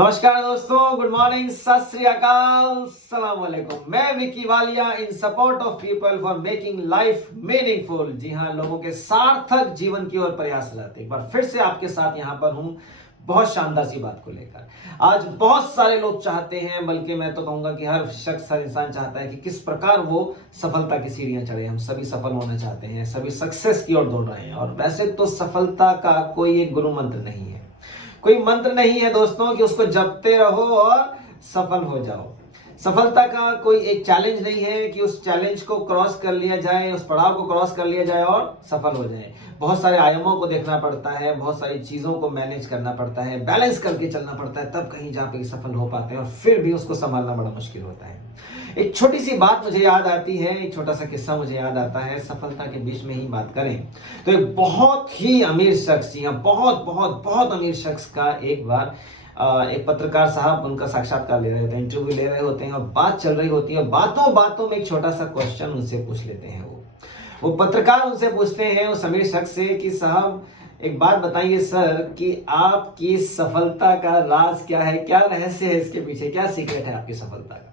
नमस्कार दोस्तों, good morning, सत श्री अकाल, सलाम वालेकुम। मैं Vicky Walia in support of people for making life meaningful. जी हाँ, लोगों के सार्थक जीवन की ओर प्रयास रहते। एक बार फिर से आपके साथ यहाँ पर हूँ बहुत शानदार सी बात को लेकर। आज बहुत सारे लोग चाहते हैं, बल्कि मैं तो कहूंगा कि हर शख्स, हर इंसान चाहता है कि किस प्रकार वो सफलता की सीढ़ियां चढ़े। हम सभी सफल होना चाहते हैं, सभी सक्सेस की ओर दौड़ रहे हैं। और वैसे तो सफलता का कोई एक गुरु मंत्र नहीं है, कोई मंत्र नहीं है दोस्तों कि उसको जपते रहो और सफल हो जाओ। सफलता का कोई एक चैलेंज नहीं है कि उस चैलेंज को क्रॉस कर लिया जाए, उस पड़ाव को क्रॉस कर लिया जाए और सफल हो जाए। बहुत सारे आयामों को देखना पड़ता है, बहुत सारी चीजों को मैनेज करना पड़ता है, बैलेंस करके चलना पड़ता है, तब कहीं जहाँ पे सफल हो पाते हैं। और फिर भी उसको संभालना बड़ा मुश्किल होता है। एक छोटी सी बात मुझे याद आती है, एक छोटा सा किस्सा मुझे याद आता है। सफलता के बीच में ही बात करें तो एक बहुत ही अमीर शख्स, जी हाँ, बहुत बहुत बहुत अमीर शख्स का एक बार एक पत्रकार साहब उनका साक्षात्कार ले रहे होते हैं, इंटरव्यू ले रहे होते हैं और बात चल रही होती है। बातों बातों में एक छोटा सा क्वेश्चन उनसे पूछ लेते हैं। वो पत्रकार उनसे पूछते हैं उस अमीर शख्स से कि साहब एक बात बताइए सर कि आपकी सफलता का राज क्या है, क्या रहस्य है इसके पीछे, क्या सीक्रेट है आपकी सफलता का।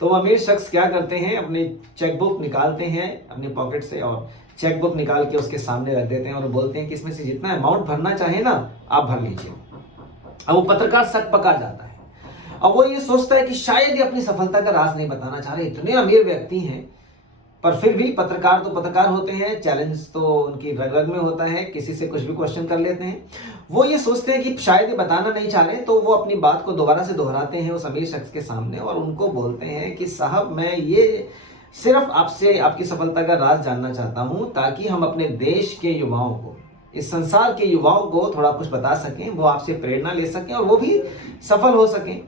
तो वो अमीर शख्स क्या करते हैं, अपनी चेकबुक निकालते हैं अपने पॉकेट से और चेकबुक निकाल के उसके सामने रख देते हैं और बोलते हैं कि इसमें से जितना अमाउंट भरना चाहे ना आप भर लीजिए। अब वो पत्रकार सक पका जाता है। अब वो ये सोचता है कि शायद ये अपनी सफलता का राज नहीं बताना चाह रहे, इतने अमीर व्यक्ति हैं। पर फिर भी पत्रकार तो पत्रकार होते हैं, चैलेंज तो उनकी रग रग में होता है, किसी से कुछ भी क्वेश्चन कर लेते हैं। वो ये सोचते हैं कि शायद ये बताना नहीं चाह रहे, तो वो अपनी बात को दोबारा से दोहराते हैं उस अमीर शख्स के सामने और उनको बोलते हैं कि साहब मैं ये सिर्फ आपसे आपकी सफलता का राज जानना चाहता हूं ताकि हम अपने देश के युवाओं को, इस संसार के युवाओं को थोड़ा कुछ बता सकें, वो आपसे प्रेरणा ले सकें और वो भी सफल हो सकें।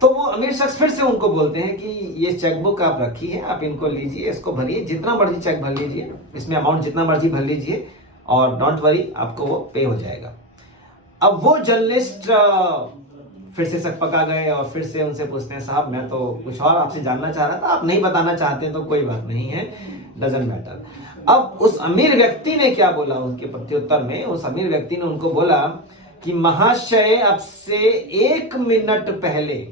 तो वो अमीर शख्स फिर से उनको बोलते हैं कि ये चेकबुक आप रखिए, आप इनको लीजिए, इसको भरिए, जितना मर्जी चेक भर लीजिए, इसमें अमाउंट जितना मर्जी भर लीजिए और डोंट वरी, आपको वो पे हो जाएगा। अब वो जर्नलिस्ट फिर से सकपका गए और फिर से उनसे पूछते हैं साहब मैं तो कुछ और आपसे जानना चाह रहा था, आप नहीं बताना चाहते तो कोई बात नहीं है, डजंट मैटर। अब उस अमीर व्यक्ति ने क्या बोला उनके प्रत्युत्तर में, उस अमीर व्यक्ति ने उनको बोला कि महाशय अब से 1 मिनट पहले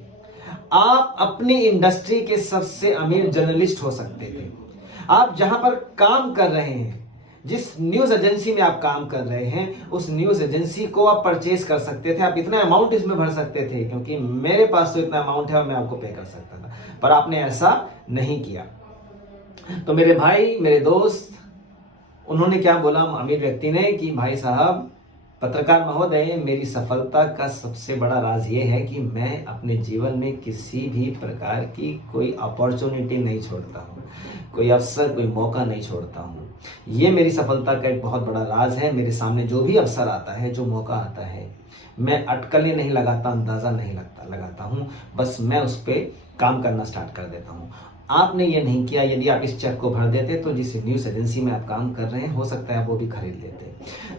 आप अपनी इंडस्ट्री के सबसे अमीर जर्नलिस्ट हो सकते थे। आप जहां पर काम कर रहे हैं, जिस न्यूज एजेंसी में आप काम कर रहे हैं, उस न्यूज एजेंसी को आप परचेज कर सकते थे, आप इतना अमाउंट इसमें भर सकते थे क्योंकि मेरे पास तो इतना अमाउंट है और मैं आपको पे कर सकता था, पर आपने ऐसा नहीं किया। तो मेरे भाई, मेरे दोस्त, उन्होंने क्या बोला अमीर व्यक्ति ने कि भाई साहब, पत्रकार महोदय, मेरी सफलता का सबसे बड़ा राज ये है कि मैं अपने जीवन में किसी भी प्रकार की कोई अपॉर्चुनिटी नहीं छोड़ता हूँ, कोई अवसर, कोई मौका नहीं छोड़ता हूँ। ये मेरी सफलता का एक बहुत बड़ा राज है। मेरे सामने जो भी अवसर आता है, जो मौका आता है, मैं अटकलें नहीं लगाता, अंदाजा नहीं लगाता हूँ, बस मैं उस पर काम करना स्टार्ट कर देता हूँ। आपने ये नहीं किया। यदि आप इस चेक को भर देते तो जिस न्यूज़ एजेंसी में आप काम कर रहे हैं, हो सकता है वो भी खरीद लेते।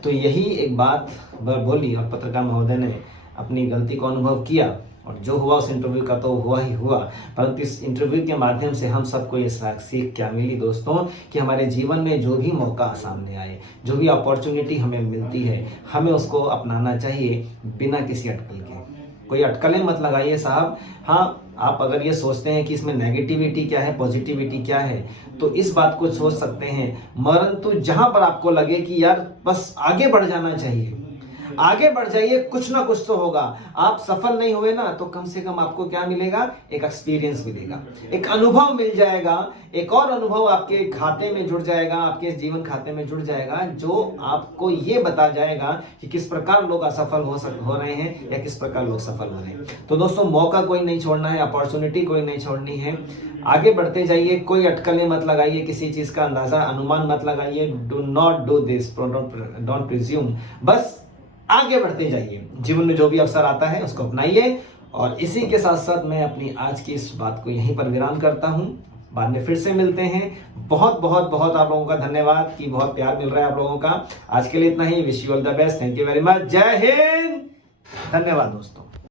तो यही एक बात बोली और पत्रकार महोदय ने अपनी गलती को अनुभव किया और जो हुआ उस इंटरव्यू का तो हुआ ही हुआ। परंतु इस इंटरव्यू के माध्यम से हम सबको ये सीख क्या मिली दोस्तों कि हमारे जीवन में जो भी मौका सामने आए, जो भी अपॉर्चुनिटी हमें मिलती है, हमें उसको अपनाना चाहिए बिना किसी अटकल के। कोई अटकलें मत लगाइए साहब। हाँ, आप अगर ये सोचते हैं कि इसमें नेगेटिविटी क्या है, पॉजिटिविटी क्या है, तो इस बात को सोच सकते हैं। परंतु जहां पर आपको लगे कि यार बस आगे बढ़ जाना चाहिए, आगे बढ़ जाइए, कुछ ना कुछ तो होगा। आप सफल नहीं हुए ना तो कम से कम आपको क्या मिलेगा, एक एक्सपीरियंस मिलेगा, एक अनुभव मिल जाएगा, एक और अनुभव आपके खाते में जुड़ जाएगा, आपके जीवन खाते में जुड़ जाएगा, जो आपको ये बता जाएगा कि किस प्रकार लोग असफल हो रहे हैं या किस प्रकार लोग सफल हो रहे हैं। तो दोस्तों, मौका कोई नहीं छोड़ना है, अपॉर्चुनिटी कोई नहीं छोड़नी है। आगे बढ़ते जाइए, कोई अटकलें मत लगाइए, किसी चीज का अंदाजा, अनुमान मत लगाइए। Do not do this, don't presume. बस आगे बढ़ते जाइए। जीवन में जो भी अवसर आता है उसको अपनाइए। और इसी के साथ साथ मैं अपनी आज की इस बात को यहीं पर विराम करता हूं। बाद में फिर से मिलते हैं। बहुत बहुत बहुत आप लोगों का धन्यवाद कि बहुत प्यार मिल रहा है आप लोगों का। आज के लिए इतना ही। Wish you all the best. Thank you very much. जय हिंद। धन्यवाद दोस्तों।